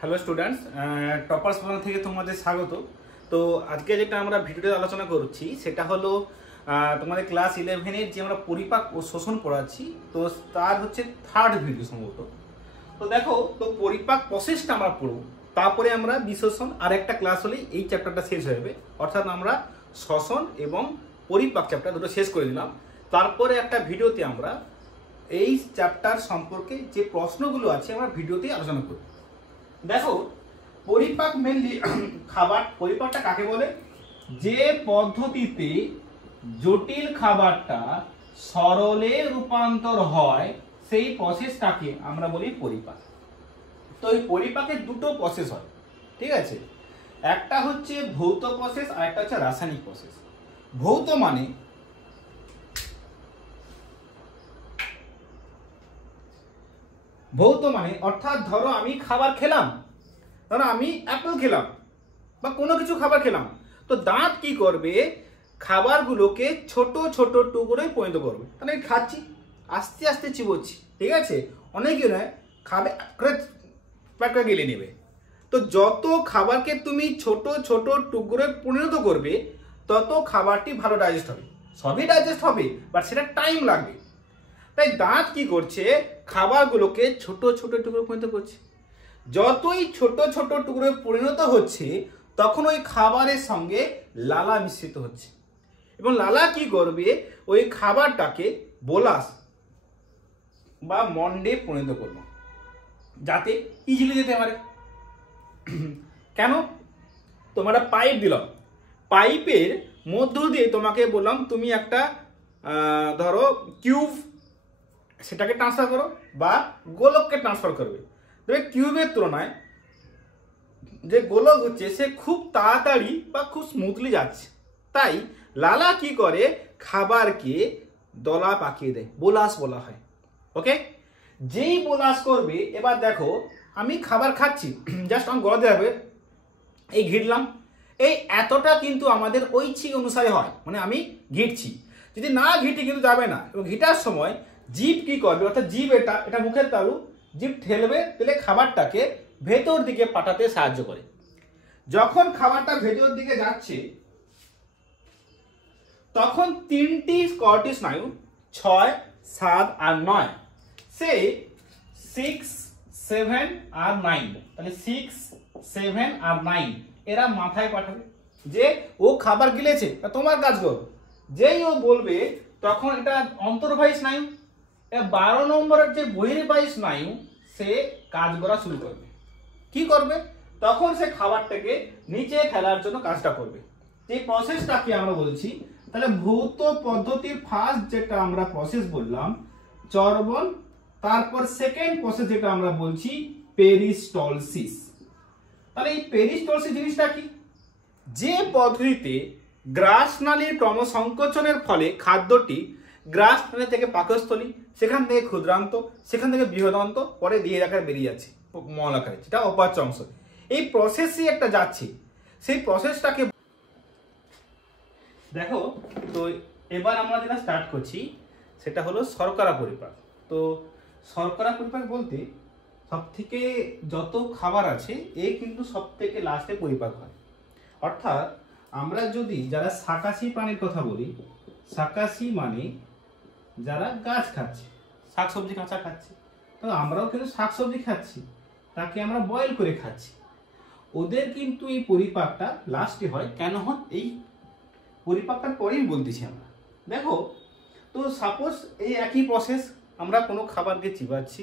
Hello students, toppers Bangla থেকে তোমাদের স্বাগত। তো আজকে যেটা আমরা ভিডিওতে আলোচনা করছি সেটা হলো তোমাদের ক্লাস 11-এর যে আমরা পরিপাক ও শোষণ পড়াচ্ছি, তো তার হচ্ছে থার্ড ভিডিও সম্ভবত। তো দেখো, তো পরিপাক প্রসেসটা আমরা পড়ব, তারপরে আমরা বিশেষণ আর একটা ক্লাস হলেই এই চ্যাপ্টারটা শেষ হয়ে যাবে। অর্থাৎ আমরা শ্বসন এবং পরিপাক চ্যাপ্টার দুটো শেষ করে দিলাম। তারপরে একটা ভিডিওতে আমরা এই চ্যাপ্টার সম্পর্কে যে প্রশ্নগুলো আছে আমরা ভিডিওতে আলোচনা করব। দেখো, পরিপাক মেনলি খাবার পরিপাকটা কাকে বলে? যে পদ্ধতিতে জটিল খাবারটা সরলে রূপান্তর হয় সেই প্রসেসটাকে আমরা বলি পরিপাক। তো এই পরিপাকের দুটো প্রসেস হয়, ঠিক আছে? একটা হচ্ছে ভৌত প্রসেস আর একটা হচ্ছে রাসায়নিক প্রসেস। ভৌত মানে অর্থাৎ ধরো আমি খাবার খেলাম, ধরো আমি অ্যাপেল খেলাম বা কোনো কিছু খাবার খেলাম, তো দাঁত কি করবে? খাবারগুলোকে ছোট ছোট টুকরোয় পরিণত করবে। তাহলে আমি খাচ্ছি, আস্তে আস্তে চিবোচ্ছি, ঠিক আছে? অনেকে নয়, খাবে প্যাকা গেলে নেবে। তো যত খাবারকে তুমি ছোট ছোট টুকরোয় পরিণত করবে তত খাবারটি ভালো ডাইজেস্ট হবে। সবই ডাইজেস্ট হবে, বাট সেটা টাইম লাগবে। তাই দাঁত কি করছে? খাবারগুলোকে ছোট ছোট টুকরো পরিণত করছে। যতই ছোট ছোট টুকরো পরিণত হচ্ছে তখন ওই খাবারের সঙ্গে লালা মিশ্রিত হচ্ছে, এবং লালা কি করবে? ওই খাবারটাকে বোলাস বা মন্ডে পরিণত করবে, যাতে ইজিলি যেতে পারে। কেন? তোমরা পাইপ দিলাম, পাইপের মধ্য দিয়ে তোমাকে বললাম তুমি একটা ধরো কিউব সেটাকে ট্রান্সফার করো বা গোলককে ট্রান্সফার করবে। তবে কিউবের তুলনায় যে গোলক হচ্ছে সে খুব তাড়াতাড়ি বা খুব স্মুথলি যাচ্ছে। তাই লালা কি করে? খাবারকে দলা পাকিয়ে দেয়, বোলাস বলা হয়। ওকে, যেই বোলাস করবে, এবার দেখো আমি খাবার খাচ্ছি, জাস্ট আমার গলা দেবে, এই ঘিরলাম, এই এতটা কিন্তু আমাদের ঐচ্ছিক অনুসারে হয়, মানে আমি ঘিরছি। যদি না ঘিটি কিন্তু যাবে না। এবং ঘিটার সময় জিভ কি করবে? অর্থাৎ জিভ এটা মুখের তালু, জিভ ঠেলবে, তাহলে খাবারটাকে ভেতর দিকে পাঠাতে সাহায্য করে। যখন খাবারটা ভেতর দিকে যাচ্ছে তখন তিনটি স্কটি স্নায়ু 6, 7 আর 9, সে 6, 7 আর 9, তাহলে 6, 7 আর 9 এরা মাথায় পাঠাবে যে ও খাবার গিলেছে, তোমার কাজ করো। যেই ও বলবে তখন এটা অন্তর্বাহী স্নায়ু, 12 নম্বরের যে বহির্বাহী স্নায়ু সে কাজ করা শুরু করবে। কি করবে? তখন সে খাবারটাকে নিচে ফেলার জন্য কাজটা করবে। এই প্রসেসটাকে আমরা বলছি, তাহলে ভৌত পদ্ধতির ফার্স্ট যেটা আমরা প্রসেস বললাম চর্বণ, তারপর সেকেন্ড প্রসেস যেটা আমরা বলছি পেরিস্টলসিস। তাহলে এই পেরিস্টলসিস জিনিসটা কি? যে পদ্ধতিতে গ্রাসনালীর ক্রমসংকোচনের ফলে খাদ্যটি গ্রাসনালী থেকে পাকস্থলী, সেখান থেকে ক্ষুদ্রান্ত, সেখান থেকে বৃহদান্ত, পরে দেহের আকারে বেরিয়ে যাচ্ছে মল আকারে, যেটা অপাচ্য অংশ। এই প্রসেসই একটা যাচ্ছে, সেই প্রসেসটাকে দেখো। তো এবার আমরা যেটা স্টার্ট করছি সেটা হলো শর্করা পরিপাক। তো শর্করা পরিপাক বলতে সব থেকে যত খাবার আছে এ কিন্তু সব থেকে লাস্টে পরিপাক হয়। অর্থাৎ আমরা যদি যারা শাকাশী প্রাণীর কথা বলি, শাকাশী মানে যারা গাছ খাচ্ছে, শাকসবজি কাঁচা খাচ্ছে, তো আমরাও কিন্তু শাকসবজি খাচ্ছি, তাকে আমরা বয়েল করে খাচ্ছি। ওদের কিন্তু এই পরিপাকটা লাস্টে হয়। কেন হয়? এই পরিপাকটার পরেই বলতেছি আমরা। দেখো, তো সাপোজ এই একই প্রসেস, আমরা কোনো খাবারকে চিবাচ্ছি,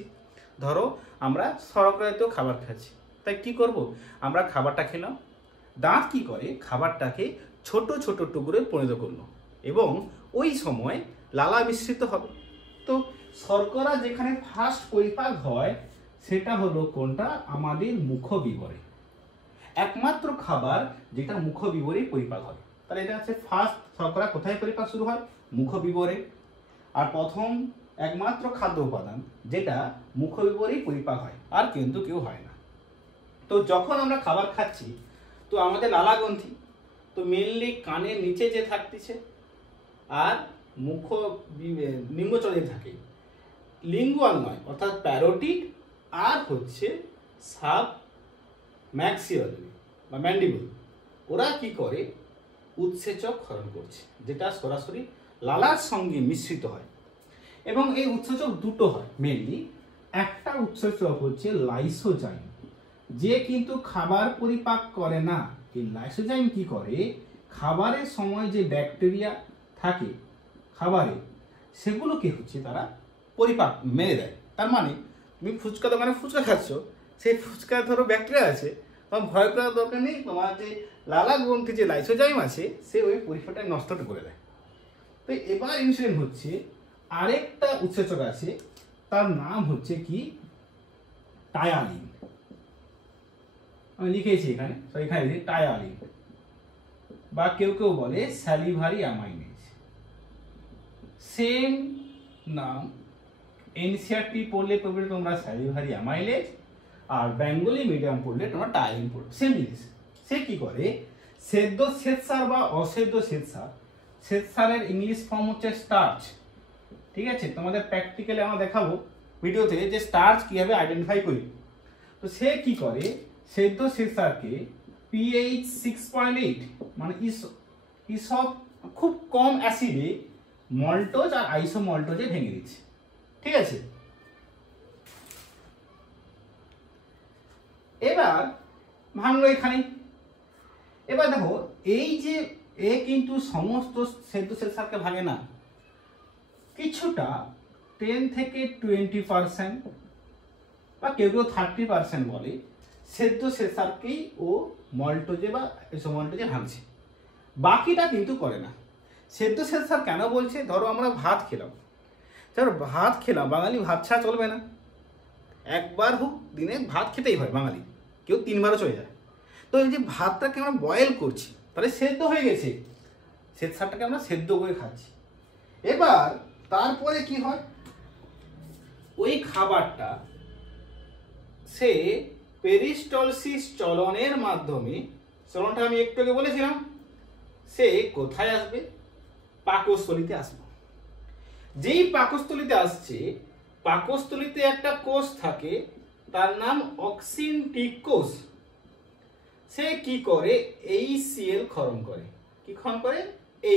ধরো আমরা শর্করায়িত খাবার খাচ্ছি, তাই কি করব? আমরা খাবারটা খেলাম, দাঁত কি করে? খাবারটাকে ছোট ছোট টুকরোয় পরিণত করলো এবং ওই সময় লালা মিশ্রিত হবে। তো শর্করা যেখানে ফার্স্ট পরিপাক হয় সেটা হলো কোনটা? আমাদের মুখবিবরে। একমাত্র খাবার যেটা মুখবিবরে পরিপাক হয়। তাহলে এটা হচ্ছে ফার্স্ট শর্করা কোথায় পরিপাক শুরু হয়? মুখবিবরে। আর প্রথম একমাত্র খাদ্য উপাদান যেটা মুখবিবরেই পরিপাক হয়, আর কিন্তু কেউ হয় না। তো যখন আমরা খাবার খাচ্ছি তো আমাদের লালা গ্রন্থি তো মেনলি কানের নিচে যে থাকতেছে আর মুখ নিম্নচলে থাকে, লিঙ্গুয়াল নয়, অর্থাৎ প্যারোটিড আর হচ্ছে সাব ম্যাক্সিলারি বা ম্যান্ডিবল, ওরা কি করে উৎসেচক ক্ষরণ করছে, যেটা সরাসরি লালার সঙ্গে মিশ্রিত হয়। এবং এই উৎসেচক দুটো হয় মেনলি। একটা উৎসেচক হচ্ছে লাইসোজাইম, যে কিন্তু খাবার পরিপাক করে না। এই লাইসোজাইম কি করে, খাবারের সময় যে ব্যাকটেরিয়া থাকে খাবারে, সেগুলোকে হচ্ছে তারা পরিপাক মেরে দেয়। তার মানে তুমি ফুচকা দোকানে ফুচকা খাচ্ছ, সেই ফুচকা ধরো ব্যাকটেরিয়া আছে, তোমার ভয় করার দরকার নেই। তোমার যে লালা গ্রন্থি যে লাইসোজাইম আছে, সে ওই পরিপাকটা নষ্ট করে দেয়। তো এবার ইনসুলিন হচ্ছে আরেকটা উৎসেচক আছে, তার নাম হচ্ছে কি টায়ালিন। আমি লিখেছি এখানে, তো এখানে লিখি টায়ালিন, বা কেউ কেউ বলে স্যালিভারি অ্যামাইনেজ। সেম নাম, এনসিআরটি পড়লে তোমরা স্যালিভারি অ্যামাইলেজ, আর বেঙ্গলি মিডিয়াম পড়লে তোমরা টায়ালিন পড়বে, সেম জিনিস। সে কি করে, সেদ্ধ শ্বেতসার বা অসেদ্ধ শ্বেতসার, শ্বেতসারের ইংলিশ ফর্ম হচ্ছে স্টার্চ। ঠিক আছে, তোমাদের প্র্যাকটিক্যালি আমরা দেখাবো ভিডিওতে যে স্টার্চ কিভাবে আইডেন্টিফাই করি। তো সে কি করে, সেদ্ধ শ্বেতসারকে pH 6.8 মানে ইসব খুব কম অ্যাসিডে মল্টোজ আর আইসোমল্টোজে ভেঙে দিচ্ছে। ঠিক আছে, এবার ভাঙলো এখানে। এবার দেখো, এই যে এ কিন্তু সমস্ত সেদ্ধ শ্বেতসারকে ভাঙে না, কিছুটা 10 থেকে 20% বা কেউ কেউ 30% বলে সেদ্ধ শ্বেতসারকেই ও মল্টোজে বা আইসোমল্টোজে ভাঙছে, বাকিটা কিন্তু করে না। সেদ্ধ শ্বেতসার কেন বলছে, ধরো আমরা ভাত খেলাম, বাঙালি ভাত ছাড়া চলবে না, একবার হোক দিনে ভাত খেতেই হয় বাঙালি, কেউ 3 বারও চলে যায়। তো এই যে ভাতটাকে আমরা বয়েল করছি, তাহলে সেদ্ধ হয়ে গেছে, শ্বেতসারটাকে আমরা সেদ্ধ করে খাচ্ছি। এবার তারপরে কি হয়, ওই খাবারটা সে পেরিস্টলসিস চলনের মাধ্যমে, চলনটা আমি একটু আগে বলেছিলাম, সে কোথায় আসবে, পাকস্থলিতে আসবে। যেই পাকস্থলিতে আসছে, পাকস্থলিতে একটা কোষ থাকে, তার নাম অক্সিনটিক কোষ। সে কি করে, HCl ক্ষরণ করে। কি ক্ষরণ করে,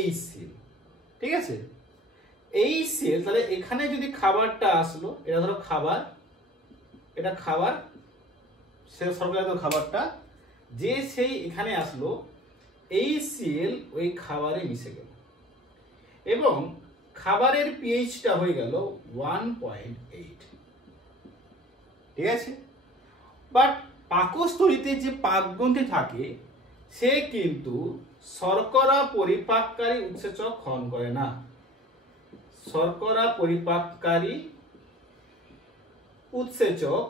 HCl। ঠিক আছে, HCl, তাহলে এখানে যদি খাবারটা আসলো, এটা ধরো খাবার, এটা খাবার, সে সরকারিত খাবারটা, যে সেই এখানে আসলো, HCl ওই খাবারে মিশে গেল এবং খাবারের পিএইচটা হয়ে গেল 1.8। ঠিক আছে, বাট পাকস্থলিতে যে পাকগ্রন্থি থাকে, সে কিন্তু শর্করা পরিপাককারী উৎসেচক ক্ষরণ করে না। শর্করা পরিপাককারী উৎসেচক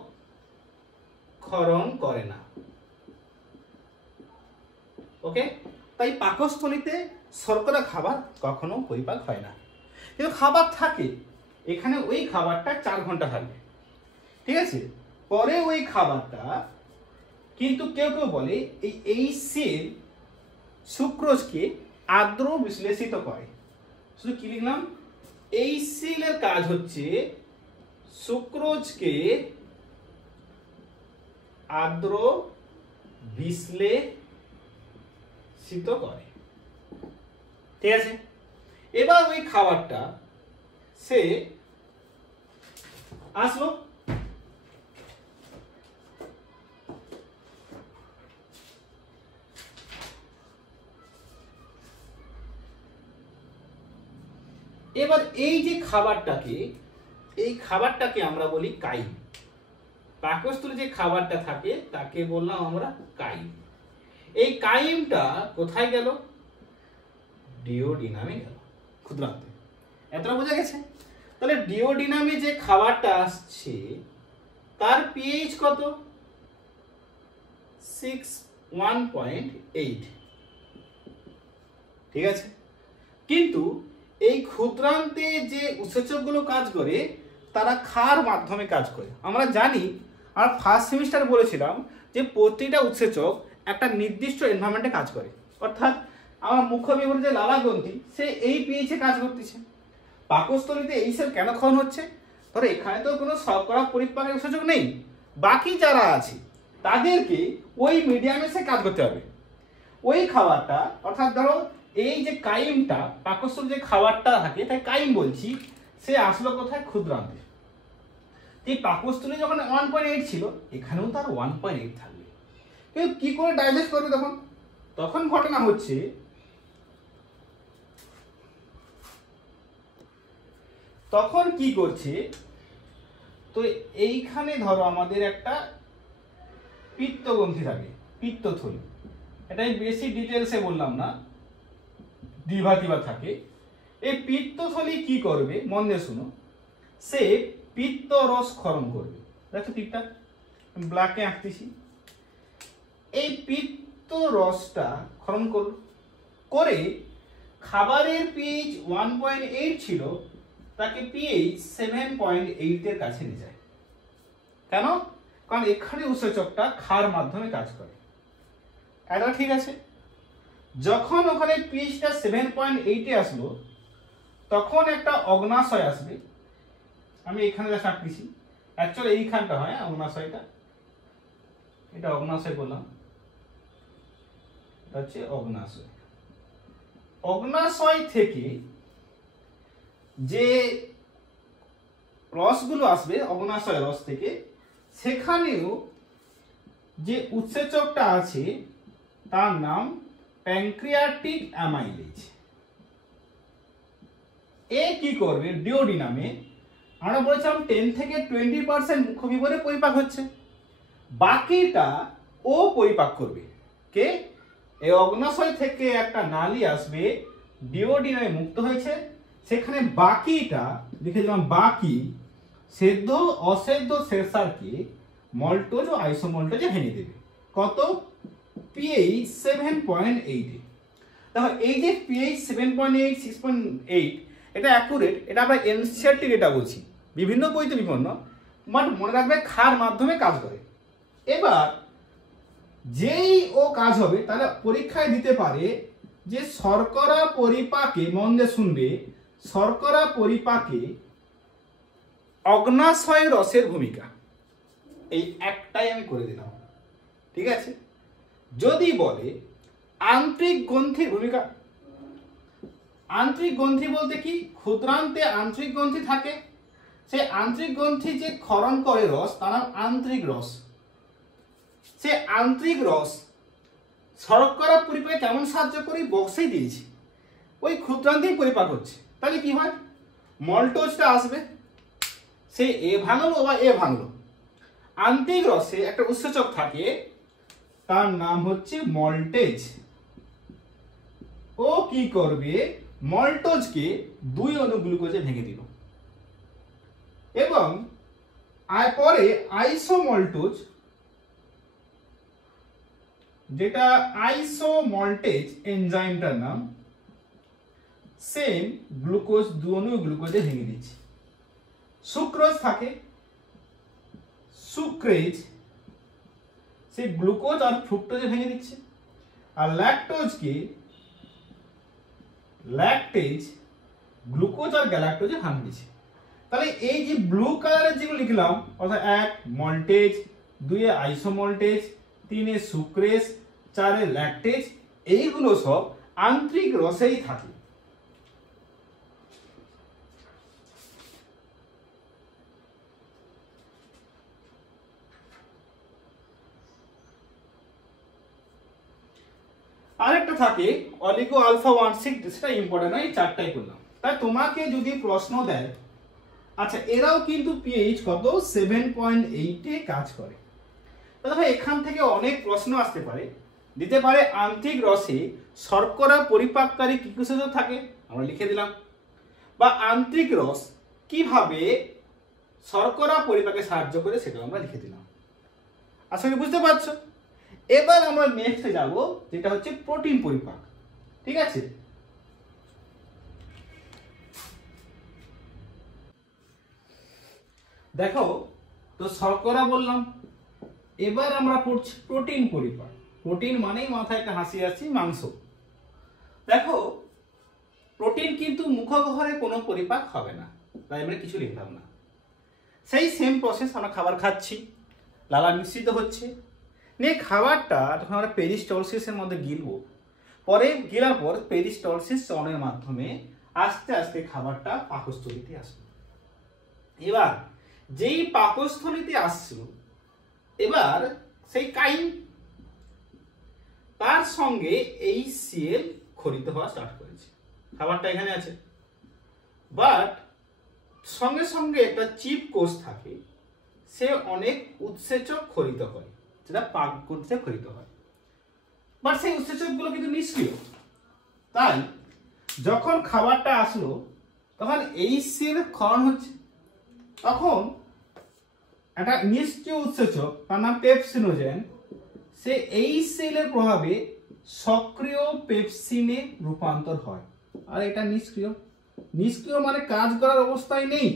ক্ষরণ করে না। ওকে, তাই পাকস্থলিতে শর্করা খাবার কখনো পরিপাক হয় না, কিন্তু খাবার থাকে এখানে, ওই খাবারটা 4 ঘন্টা থাকবে। ঠিক আছে, পরে ওই খাবারটা কিন্তু কেউ কেউ বলে এই HCl সুক্রোজকে আর্দ্র বিশ্লেষিত করে। শুধু কি লিখলাম, HCl এর কাজ হচ্ছে সুক্রোজকে আর্দ্র বিশ্লেষিত করে। ঠিক আছে, এবার ওই খাবারটা সে আসলো, এবার এই যে খাবারটাকে, এই খাবারটাকে আমরা বলি কাইম। পাকস্থলে যে খাবারটা থাকে তাকে বললাম আমরা কাইম। এই কাইমটা কোথায় গেল, ডিওডিনামে গেল, ক্ষুদ্রান্তে। এতটা বোঝা গেছে? তাহলে ডিওডিনামে যে খাবারটা আসছে তার পিএইচ কত, 1.8। ঠিক আছে, কিন্তু এই ক্ষুদ্রান্তে যে উৎসেচকগুলো কাজ করে, তারা ক্ষার মাধ্যমে কাজ করে। আমরা জানি, আর ফার্স্ট সেমিস্টারে বলেছিলাম যে প্রতিটা উৎসেচক একটা নির্দিষ্ট এনভায়রনমেন্টে কাজ করে। অর্থাৎ আমার মুখ্যবিবরণ যে লালা গ্রন্থি, সে এই পিএইচে কাজ করতেছে। পাকস্থলিতে এই সেল কেন ক্ষরণ হচ্ছে, ধরো এখানে তো কোনো শর্করা পরিপাকের উৎসেচক নেই, বাকি যারা আছে তাদেরকে ওই মিডিয়ামে সে কাজ করতে হবে। ওই খাবারটা অর্থাৎ ধরো এই যে কাইমটা, পাকস্থলী যে খাবারটা থাকে তাই কাইম বলছি, সে আসলো কোথায়? ক্ষুদ্রান্তে। এই পাকস্থলী যখন 1.8 ছিল, এখানেও তার 1.8 থাকবে। কিন্তু কি করে ডাইজেস্ট করবে তখন? তখন ঘটনা হচ্ছে তখন কি করছে, তো এইখানে ধরো আমাদের একটা পিত্তগ্রন্থি থাকে, পিত্তথলি। এটাই বেশি ডিটেলসে বললাম না, ডিভাটিভা থাকে। এই পিত্তথলি কি করবে মন দিয়ে শুনো, সে পিত্ত রস ক্ষরণ করবে। দেখো ঠিকঠাক ব্ল্যাকে আঁকতেছি। এই পিত্ত রসটা ক্ষরণ করে খাবারের পিএইচ 1.8 ছিল, তাকে পিএইচ 7.8 এর কাছে নিয়ে যায়। কেন? কারণ এখানে উৎসেচকটা ক্ষার মাধ্যমে কাজ করে। এটা ঠিক আছে। যখন ওখানে পিএইচটা 7.8 এ আসলো, তখন একটা অগ্নাশয় আসবে। আমি এখানে যা আঁকতেছি, অ্যাকচুয়ালি এইখানটা হয় অগ্নাশয়টা, এটা অগ্নাশয় বললাম, এটা হচ্ছে অগ্নাশয়। অগ্নাশয় থেকে যে রসগুলো আসবে অগ্নাশয় রস থেকে, সেখানেও যে উৎসেচকটা আছে তার নাম প্যানক্রিয়াটিক অ্যামাইলেজ। এ কি করবে? ডিওডিনামে আমরা বলেছিলাম 10 থেকে 20% মুখবিবরে পরিপাক হচ্ছে, বাকিটা ও পরিপাক করবে। কে? এই অগ্নাশয় থেকে একটা নালী আসবে, ডিওডিনামে মুক্ত হয়েছে, সেখানে বাকিটা লিখে দিলাম, বাকি সেদ্ধ অসেদ্ধ শেরসারকে মল্টোজ ও আইসোমল্টোজে ভেঙে দেবে। কত? পিএইচ 7.8 এ। দেখো এই যে পিএইচ 7.8, 6.8 এটা অ্যাকুরেট, এটা আমরা এনসিইআরটি ডেটা বলছি, বিভিন্ন বইতে বিভিন্ন, বাট মনে রাখবে ক্ষার মাধ্যমে কাজ করে। এবার যেই ও কাজ হবে, তাহলে পরীক্ষায় দিতে পারে যে শর্করা পরিপাকে, মন দিয়ে শুনবে, শর্করা পরিপাকে অগ্নাশয় রসের ভূমিকা। এই একটাই আমি করে দিলাম, ঠিক আছে। যদি বলে আন্তরিক গ্রন্থির ভূমিকা, আন্তরিক গ্রন্থি বলতে কি? ক্ষুদ্রান্তে আন্তরিক গ্রন্থি থাকে, সেই আন্তরিক গ্রন্থি যে ক্ষরণ করে রস, তার নাম আন্তরিক রস। সে আন্তরিক রস শর্করা পরিপাকে কেমন সাহায্য করে? বক্সেই দিয়েছি, ওই ক্ষুদ্রান্তেই পরিপাক হচ্ছে। তাহলে কি হয়? মল্টোজটা আসবে, সে এ ভাঙলো বা এ ভাঙলো। আন্তরিক রসে একটা উৎসেচক থাকে, তার নাম হচ্ছে মল্টেজ। ও কি করবে? মল্টোজকে 2 অণু গ্লুকোজে ভেঙে দিল, এবং পরে আইসোমল্টোজ, যেটা আইসোমল্টেজ এনজাইমটার নাম, সেম গ্লুকোজ 2 অণু গ্লুকোজে ভেঙে দিচ্ছে। সুক্রোজ থাকে, সুক্রেজ সে গ্লুকোজ আর ফ্রুক্টোজে ভেঙে দিচ্ছে। আর ল্যাকটোজকে ল্যাকটেজ গ্লুকোজ আর গ্যালাক্টোজে ভাঙ দিচ্ছে। তাহলে এই যে ব্লু কালারের যেগুলো লিখলাম, অর্থাৎ 1 মল্টেজ, 2 আইসোমল্টেজ, 3 সুক্রেজ, 4 ল্যাকটেজ, এইগুলো সব আন্তরিক রসেই থাকে। আরেকটা থাকে অলিগো আলফা 1,6, সেটা ইম্পর্টেন্ট নয়, এই 4টাই করলাম। তাই তোমাকে যদি প্রশ্ন দেয়, আচ্ছা এরাও কিন্তু পিএইচ কত? 7.8 এ কাজ করে। দেখো এখান থেকে অনেক প্রশ্ন আসতে পারে, দিতে পারে আন্তরিক রসে শর্করা পরিপাককারী কি কি উৎসেচক থাকে, আমরা লিখে দিলাম, বা আন্তরিক রস কিভাবে শর্করা পরিপাকে সাহায্য করে, সেটা আমরা লিখে দিলাম। আশা করি বুঝতে পারছো। এবার আমরা নেক্সটে যাব, যেটা হচ্ছে প্রোটিন পরিপাক, ঠিক আছে। দেখো তো শর্করা বললাম, এবার আমরা পড়ছি প্রোটিন পরিপাক। প্রোটিন মানেই মাথায় একটা হাসি আসছে, মাংস। দেখো প্রোটিন কিন্তু মুখগহ্বরে কোনো পরিপাক হবে না, তাই আমরা কিছু লিখলাম না। সেই সেম প্রসেস, আমরা খাবার খাচ্ছি, লালা মিশ্রিত হচ্ছে, নিয়ে খাবারটা যখন আমরা পেরিস্টলসিসের মধ্যে গিলবো, পরে গিলার পর পেরিস্টলসিস চলনের মাধ্যমে আস্তে আস্তে খাবারটা পাকস্থলীতে আসবে। এবার যেই পাকস্থলীতে আসছিল, এবার সেই কাইম তার সঙ্গে এই সিএল খরিত হওয়া স্টার্ট করেছে। খাবারটা এখানে আছে, বাট সঙ্গে সঙ্গে একটা চিপ কোষ থাকে, সে অনেক উৎসেচক খরিত করে, যেটা পাক করতে খরিত হয়। বাট সেই উৎসেচকগুলো কিন্তু নিষ্ক্রিয়। তাই যখন খাবারটা আসলো, তখন এই সিএল ক্ষরণ হচ্ছে, তখন একটা নিষ্ক্রিয় উৎসেচক তার নাম পেপসিনোজেন, সে এই সেলের প্রভাবে সক্রিয় পেপসিনে রূপান্তর হয়। আর এটা নিষ্ক্রিয়। নিষ্ক্রিয় মানে কাজ করার অবস্থায় নেই।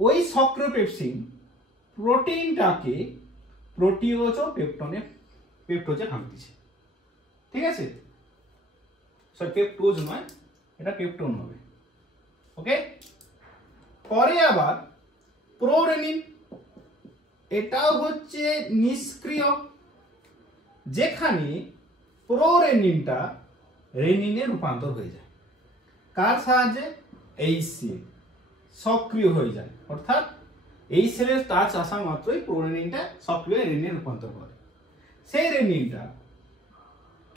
ওই সক্রিয় পেপসিন প্রোটিনটাকে প্রোটিওজ ও পেপটোজে ভাঙতেছে। ঠিক আছে, সরি পেপটোজ নয়, এটা পেপটোন হবে। ওকে, পরে আবার প্রোরেনিন, এটাও হচ্ছে নিষ্ক্রিয়, যেখানে প্রোরেনিনটা রেনিনে রূপান্তর হয়ে যায়। কার সাহায্যে? এই সেল সক্রিয় হয়ে যায়, অর্থাৎ এই সেলের টাচ আসা মাত্রই প্রোরেনিনটা সক্রিয় রেনিনে রূপান্তর করে। সেই রেনিনটা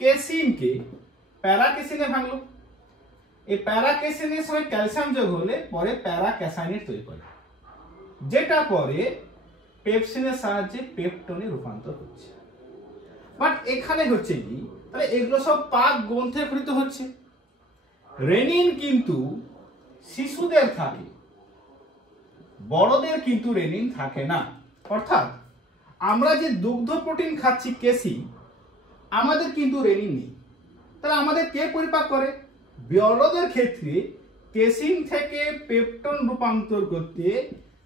কেসিনকে প্যারাকেসিনে ভাঙলো। এই প্যারাকেসিনের সঙ্গে ক্যালসিয়াম যোগ হলে পরে প্যারাক্যাসাইনেট তৈরি করে, যেটা পরে পেপসিনের সাহায্যে পেপটোনে রূপান্তর হচ্ছে। বাট এখানে হচ্ছে কি, তাহলে এগুলো সব পাক গ্রন্থে খরিত হচ্ছে। রেনিন কিন্তু শিশুদের থাকে, বড়দের কিন্তু রেনিন থাকে না। অর্থাৎ আমরা যে দুগ্ধ প্রোটিন খাচ্ছি কেসিন, আমাদের কিন্তু রেনিন নেই। তাহলে আমাদের কে পরিপাক করে? বড়দের ক্ষেত্রে কেসিন থেকে পেপটোন রূপান্তর করতে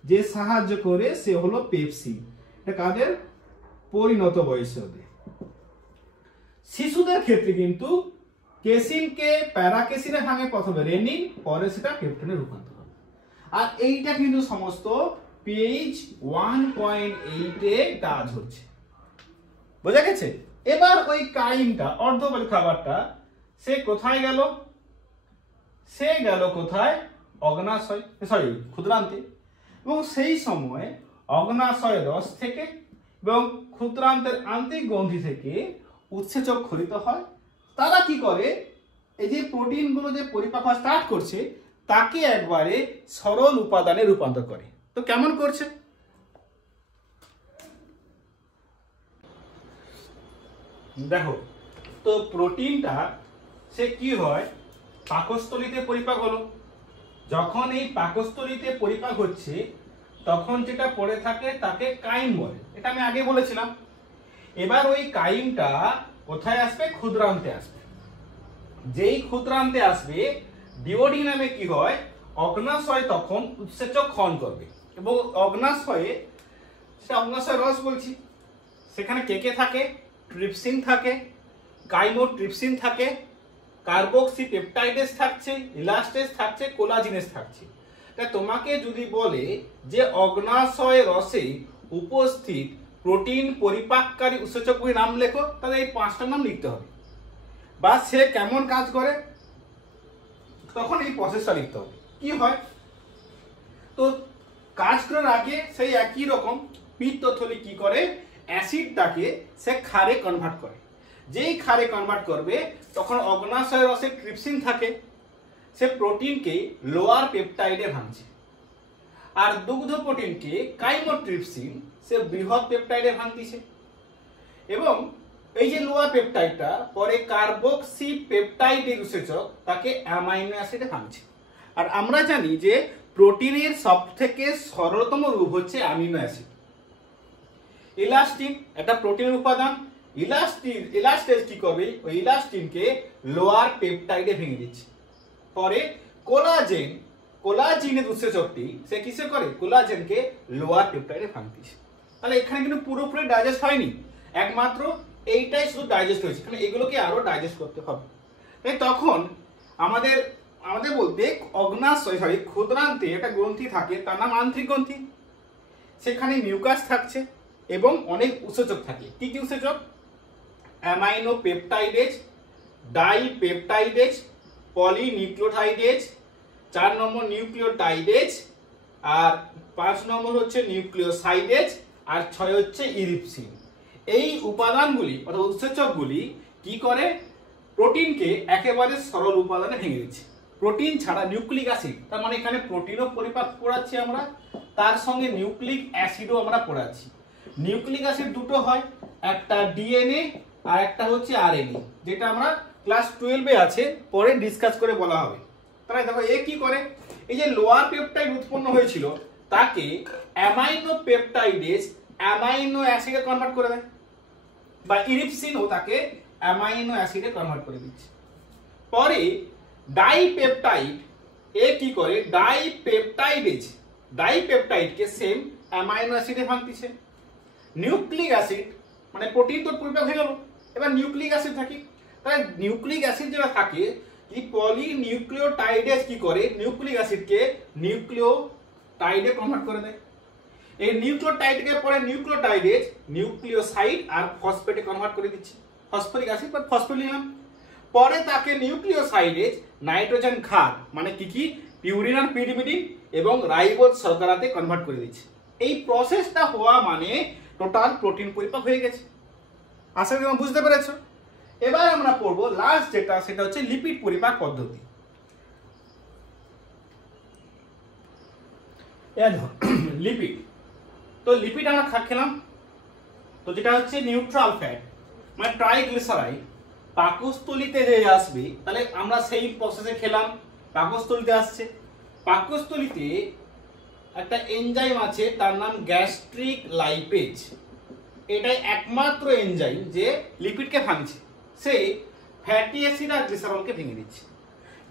যে সাহায্য করে সে হলো পেপসিন। এটা কাদের? পরিণত বয়সদের। শিশুদের ক্ষেত্রে কিন্তু কেসিনকে প্যারাকেসিনে ভাঙে প্রথমে রেনিন, পরে সেটা পেপটোনে রূপান্তর হবে। আর এইটা কিন্তু সমস্ত পেজ 1.8 এ কাজ হচ্ছে। বোঝা গেছে? এবার ওই কাইমটা অর্ধবল খাবারটা সে কোথায় গেল? সে গেল কোথায়? অগ্নাশয়, সরি ক্ষুদ্রান্তে। এবং সেই সময় অগ্নাশয় রস থেকে এবং ক্ষুদ্রান্তের আন্তরিক গ্রন্থি থেকে উৎসেচক খরিত হয়। তারা কি করে? এই যে প্রোটিনগুলো যে পরিপাক হওয়া স্টার্ট করছে, তাকে একবারে সরল উপাদানে রূপান্তর করে। তো কেমন করছে? দেখো তো, প্রোটিনটা সে কি হয়, পাকস্থলীতে পরিপাক হলো। যখন এই পাকস্থলীতে পরিপাক হচ্ছে, তখন যেটা পড়ে থাকে তাকে কাইম বলে। এটা আমি আগে বলেছিলাম। এবার ওই কাইমটা কোথায় আসবে? ক্ষুদ্রান্তে আসবে। যেই ক্ষুদ্রান্তে আসবে, ডিওডিনামে কি হয়, অগ্নাশয় তখন উৎসেচক ক্ষরণ করবে। এবং অগ্নাশয়ে, সে অগ্নাশয় রস বলছি, সেখানে কে কে থাকে? ট্রিপসিন থাকে, কাইমোট্রিপসিন থাকে, কার্বক্সি পেপটাইডেস থাকছে, ইলাস্টেস থাকছে, কোলাজিনেস থাকছে। তাই তোমাকে যদি বলে যে অগ্নাশয় রসে উপস্থিত প্রোটিন পরিপাককারী উৎসেচকগুলির নাম লেখো, তাহলে এই 5টার নাম লিখতে হবে। বা সে কেমন কাজ করে, তখন এই প্রসেসটা লিখতে হবে। কি হয়, তো কাজ করার আগে সেই একই রকম পিত্তথলি কি করে, অ্যাসিডটাকে সে ক্ষারে কনভার্ট করে। যেই ক্ষারে কনভার্ট করবে, তখন অগ্নাশয় রসে ট্রিপসিন থাকে, সে প্রোটিনকে লোয়ার পেপটাইডে ভাঙছে। আর দুগ্ধ প্রোটিনকে কাইমোট্রিপসিন সে বৃহৎ পেপটাইডে ভাঙতিছে। এবং এই যে লোয়ার পেপটাইডটা পরে কার্বক্সি পেপটাইডের উৎসেচক তাকে অ্যামাইনো অ্যাসিডে ভাঙছে। আর আমরা জানি যে প্রোটিনের সবথেকে সরলতম রূপ হচ্ছে অ্যামিনো অ্যাসিড। ইলাস্টিন একটা প্রোটিনের উপাদান। ইলাস্টেজ কি করবে, ওই ইলাস্টিনকে লোয়ার পেপটাইডে ভেঙে দিচ্ছে। পরে কোলাজিনের উৎসেচকটি সে কিসে করে, কোলাজেনকে লোয়ার পেপটাইডে ভাঙতিছে। তাহলে এখানে কিন্তু পুরোপুরি ডাইজেস্ট হয়নি, একমাত্র এইটাই শুধু ডাইজেস্ট হয়েছে। কারণ এগুলোকে আরো ডাইজেস্ট করতে হবে। তাই তখন আমাদের বলতে অগ্নাশয়, সরি ক্ষুদ্রান্তে একটা গ্রন্থি থাকে, তার নাম আন্তরিক গ্রন্থি। সেখানে মিউকাস থাকছে, এবং অনেক উৎসেচক থাকে। কি কি উৎসেচক? অ্যামাইনো পেপটাইডেজ, ডাইপেপটাইডেজ, পলিনিউক্লিওটাইডেজ, 4 নম্বর নিউক্লিওটাইডেজ, আর 5 নম্বর হচ্ছে নিউক্লিওসাইডেজ, আর 6 হচ্ছে ইরিপসিন। এই উপাদানগুলি অর্থাৎ উৎসেচকগুলি কি করে? প্রোটিনকে একেবারে সরল উপাদানে ভেঙে দিচ্ছে। প্রোটিন ছাড়া নিউক্লিক অ্যাসিড, তার মানে এখানে প্রোটিনও পরিপাক পড়াচ্ছি আমরা, তার সঙ্গে নিউক্লিক অ্যাসিডও আমরা পড়াচ্ছি। নিউক্লিক অ্যাসিড দুটো হয়, একটা ডিএনএ আর একটা হচ্ছে আরএনএ, যেটা আমরা ক্লাস 12-এ আছে, পরে ডিসকাস করে বলা হবে। তাহলে দেখো এ কি করে? এই যে লোয়ার পেপটাইড উৎপন্ন হয়েছিল তাকে অ্যামাইনো পেপটাইডেজ অ্যামাইনো অ্যাসিডে কনভার্ট করে দেয়, বা ইরিপসিনও তাকে অ্যামাইনো অ্যাসিডে কনভার্ট করে দিচ্ছে। পরে ডাইপেপটাইড এ কি করে? ডাইপেপটাইডকে সেম অ্যামাইনো অ্যাসিডে ভাঙতিছে। নিউক্লিক অ্যাসিড মানে প্রোটিন তো পরিপাক হয়ে গেল, এবার নিউক্লিক অ্যাসিড থাকে। তাহলে নিউক্লিক অ্যাসিড যেটা থাকে, এই পলিনিউক্লিওটাইডেজ কি করে? নিউক্লিক অ্যাসিডকে নিউক্লিওটাইডে কনভার্ট করে দেয়। এই নিউক্লিওটাইডকে পরে নিউক্লিওটাইডেজ নিউক্লিওসাইড আর ফসফেটে কনভার্ট করে দিচ্ছে, ফসফরিক অ্যাসিড বা ফসফেট নিলাম। পরে তাকে নিউক্লিওসাইডেজ নাইট্রোজেন ক্ষার মানে কি কি? পিউরিন আর পিরিমিডিন এবং রাইবোজ শর্করাতে কনভার্ট করে দিচ্ছে। এই প্রসেসটা হওয়া মানে টোটাল প্রোটিন পরিপাক হয়ে গেছে। আশা করি তোমরা বুঝতে পেরেছো। এবার আমরা পড়বো লাস্ট যেটা, সেটা হচ্ছে লিপিড পরিপাক পদ্ধতি। লিপিড, তো লিপিড আমরা খেলাম, তো যেটা হচ্ছে নিউট্রাল ফ্যাট মানে ট্রাইগ্লিসারাইড, পাকস্থলিতে যে আসবে, তাহলে আমরা সেই প্রসেসে খেলাম, পাকস্থলিতে আসছে। পাকস্থলিতে একটা এনজাইম আছে, তার নাম গ্যাস্ট্রিক লাইপেজ। এটাই একমাত্র এনজাইম যে লিপিডকে ভাঙছে, সে ফ্যাটি অ্যাসিড আর গ্লিসারলকে ভেঙে দিচ্ছে।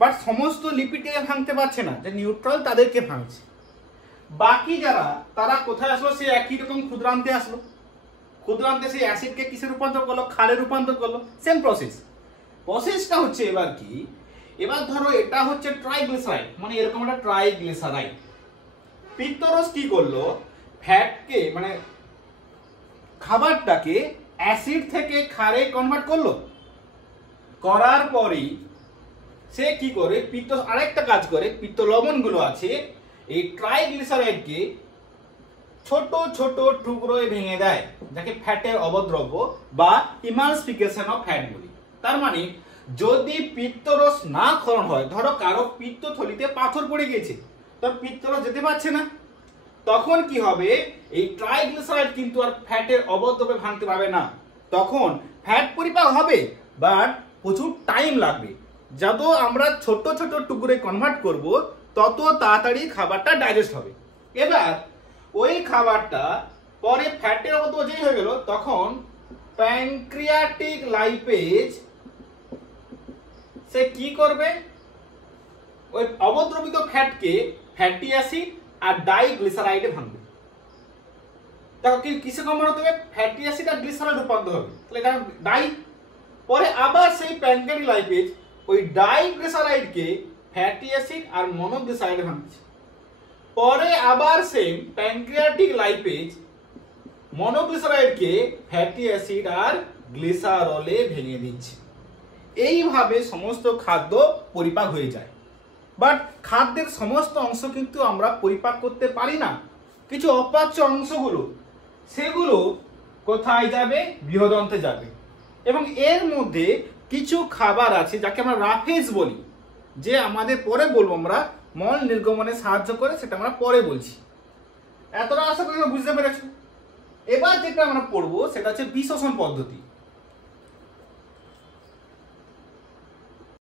বাট সমস্ত লিপিডকে ভাঙতে পারছে না, যে নিউট্রাল তাদেরকে ভাঙছে। বাকি যারা, তারা কোথায় আসলো? সে একই রকম ক্ষুদ্রান্তে আসলো, ক্ষুদ্রান্তে সেই অ্যাসিডকে কিসে রূপান্তর করলো? ক্ষারে রূপান্তর করলো। সেম প্রসেসটা হচ্ছে এবার কি? এবার ধরো এটা হচ্ছে ট্রাইগ্লিসারাইড, মানে এরকম একটা ট্রাইগ্লিসারাইড। পিত্তরস কি করলো? ফ্যাটকে মানে খাবারটাকে অ্যাসিড থেকে ক্ষারে কনভার্ট করলো। করার পরেই সে কি করে? পিত্ত আরেকটা কাজ করে, পিত্ত লবণগুলো আছে, এই ট্রাইগ্লিসারাইডকে ছোট ছোট টুকরোয় ভেঙে দেয়, যাকে ফ্যাটের অবদ্রব্য বা ইমালসিফিকেশন অফ ফ্যাট বলি। তার মানে যদি পিত্তরস না ক্ষরণ হয়, ধরো কারো পিত্তথলিতে পাথর পড়ে গিয়েছে, তো পিত্তরস যেতে পারছে না, তখন কি হবে? এই ট্রাইগ্লিসারাইড কিন্তু আর ফ্যাটের অবদ্রব্যে ভাঙতে পারবে না। তখন ফ্যাট পরিপাক হবে, বাট প্রচুর টাইম লাগবে। যত আমরা ছোট ছোট টুকরোয় কনভার্ট করব, তত তাড়াতাড়ি খাবারটা ডাইজেস্ট হবে। এবার ওই খাবারটা পরে ফ্যাটের অবদ্রব্য যেই হয়ে গেল, তখন প্যানক্রিয়াটিক লাইপেজ সে কি করবে? ওই অবদ্রবিত ফ্যাটকে ফ্যাটি অ্যাসিড আর ডাইগ্লিসারাইডে ভাঙবে। দেখো কি কিসে কনভার্ট হতে হবে? ফ্যাটি অ্যাসিড আর গ্লিসারাইড রূপান্তর হবে, তাহলে এটা ডাই। পরে আবার সেই প্যানক্রিয়াটিক লাইপেজ ওই ডাইগ্লিসারাইডকে ফ্যাটি অ্যাসিড আর মনোগ্লিসারাইডে ভাঙছে। পরে আবার সেম প্যানক্রিয়াটিক লাইপেজ মনোগ্লিসারাইডকে ফ্যাটি অ্যাসিড আর গ্লিসারলে ভেঙে দিচ্ছে। এইভাবে সমস্ত খাদ্য পরিপাক হয়ে যায়। বাট খাদ্যের সমস্ত অংশ কিন্তু আমরা পরিপাক করতে পারি না। কিছু অপাচ্য অংশগুলো, সেগুলো কোথায় যাবে? বৃহদন্তে যাবে। এবং এর মধ্যে কিছু খাবার আছে যাকে আমরা রাফেজ বলি, যে আমাদের পরে বলবো, আমরা মল নির্গমনে সাহায্য করে, সেটা আমরা পরে বলছি। এতটা আশা করি বুঝতে পেরেছো। এবার যেটা আমরা পড়বো সেটা হচ্ছে বিশোষণ পদ্ধতি।